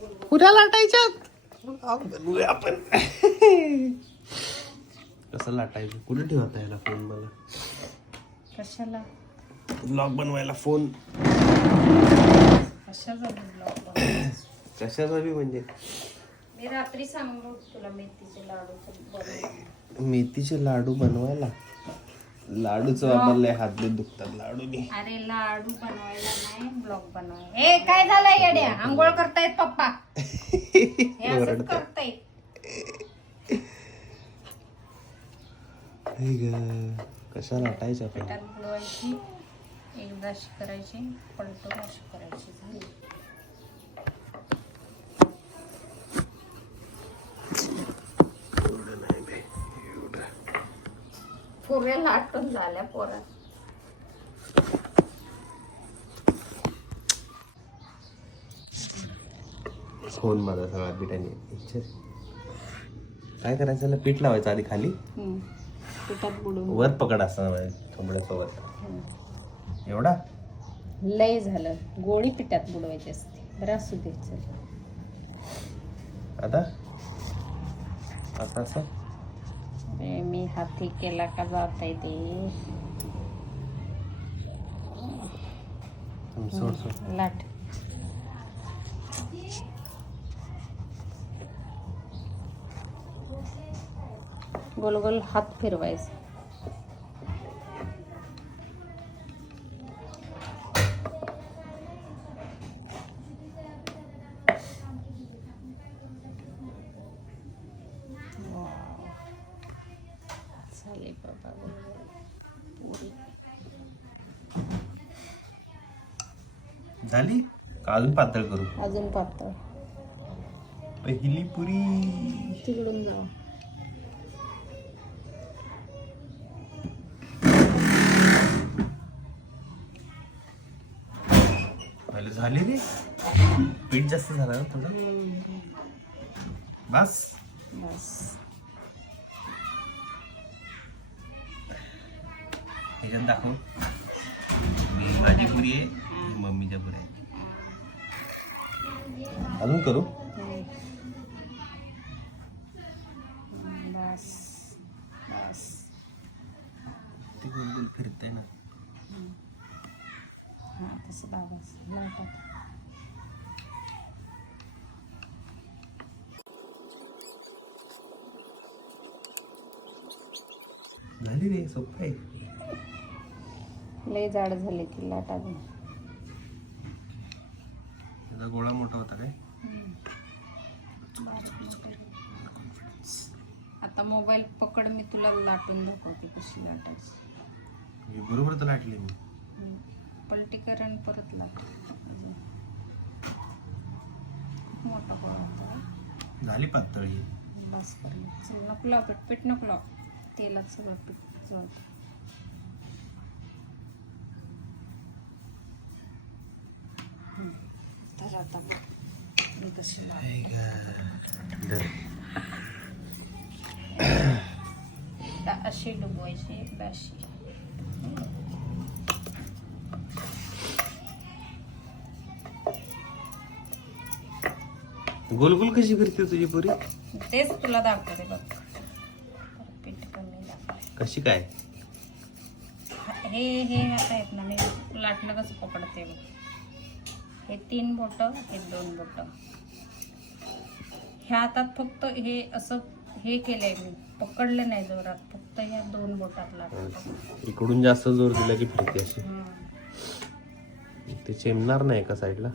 पुऱ्या लाटायच्यात बनवूया आपण. कसं लाटायचं? कुठे ठेवता याला फोन? मला कशाला ब्लॉग बनवायला फोन कशाचा ब्लॉग? कशाचा बी म्हणजे मी रात्री सांगलो तुला मेथीचे लाडू मेथीचे लाडू बनवायला. लाडूचं वापरलंय, हात बीत दुखतात लाडूनी. अरे लाडू बनवायला नाही, ब्लॉग बनवायला. हे काय झालंय येड्या? आंघोळ करतायत पप्पा. हे असंच करताय. कशा लाटायच्या पण? पिठात बुडवायची, एकदा अशी करायची, पलटून अशी करायची. झाली. पुऱ्या लाटून झाल्या पोरा. फोन माझा सगळा पिठाने. काय करायचं? त्याला पीठ लावायचं आधी खाली, पिठात बुडवून वर पकड असं थोबड्यासोबत. एवढा लय झालं. गोळी पिठात बुडवायची असते. बरं असू दे. चल आता असं असं. मी हाती केला का जात आहे ते. सोड सोड. लाट. गोल गोल हात फिरवायचा. झाले बाबा पुरी. झाली का अजून पातळ करू? अजून पातळ. पहिली पुरी तिकडून जाऊ. झाली रे. पीठ जास्त झालं ना थोडं. बस बस. ह्याच्यात दाखव. मी माझी पुरी आहे, ही मम्मीच्या पुरी आहे. अजून करू? बस बस. ते गोल गोल फिरतंय ना. हां तसं दाबायचं. लाटा. झाली रे. सोपं आहे. लय जाड झाली ती लाटा. त्याचा गोळा मोठा होता काय? आता मोबाईल पकड, मी तुला लाटून दाखवते कशी लाटायची. बरोबर तर लाटली मी. पलटी कर आणि परत लाट. मोठा गोळा होता. झाली पातळ ही. बस कर. चल नको लाव पीठ नको लाव. तेलात सगळं पीठ जातं. तर आता मी कशी अशी डुबवायची. अशी गोल गोल कशी करते तुझी पुरी? तेच तुला दाखवते बघ. पीठ कमी दाखव. कशी काय? हे आता आहेत ना, मी लाटलं कसं पकडते बघ. हे 3 बोटं, हे 2 बोटं. ह्या हातात फक्त हे असं हे केलंय मी, पकडलं नाही जोरात, फक्त ह्या 2 बोटात लाटलं. इकडून जास्त जोर दिला की फिरते अशी. ते चेमणार नाही एका साईडला.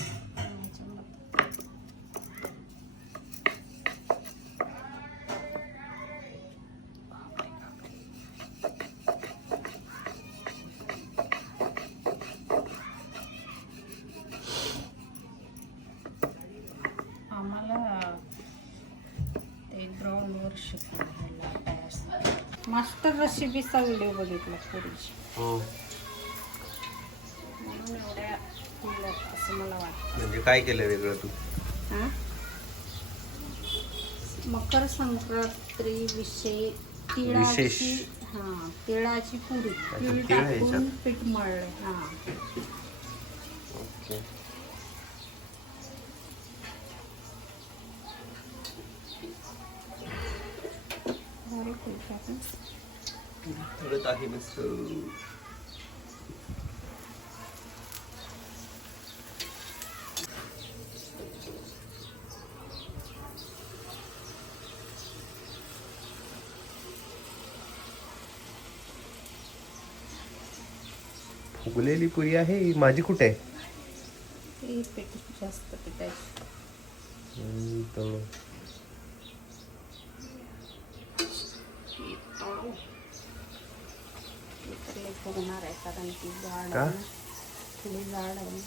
आम्हाला ते ग्राउंडवर शिकवलं. मास्टर रेसिपीचा व्हिडिओ बघितला पूर्वीची, म्हणून एवढ्या फुलं असं मला वाटतं. म्हणजे काय केलं वेगळं तू? हां, मकर संक्रांती विषयी तिळाची, हां तिळाची पुरी, तीळ टाकून पीठ मळले. हां ओके. थोडं आहे मस्त. फुगलेली पुरी आहे. माझी कुठे आहे? जास्त पिठाची. फुगणार आहे कारण ती जाड का? आहे, थोडी जाड आहे.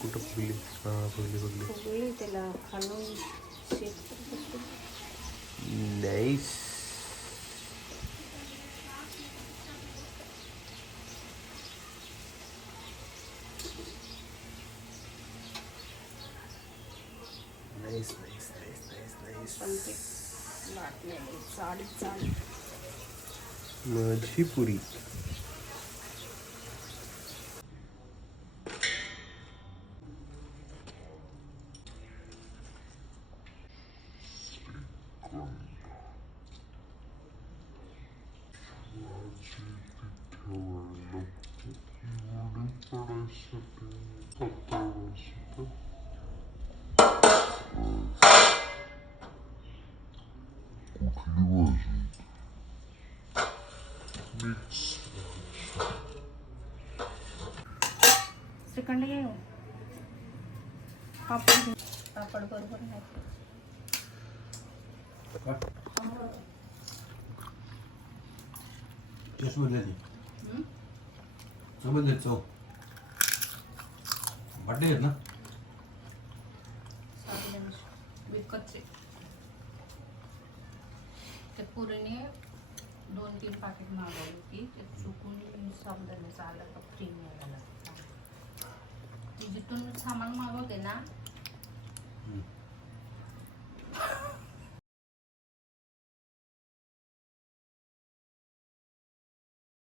कुठं फुगली? फुगली. फुगली त्याला खालून शेक नाईस. पण ते लाटलेली जाडी माझी पुरी. श्रीखंड घे. पापड बरोबर नाही. चव बड्डे आहेत ना. विकतचे ते पुरीने 2-3 पाकिट मागवली की ते चुकून साबुदाण्याचं आलं तर फ्री मिळालं. ती जिथून सामान मागवते ना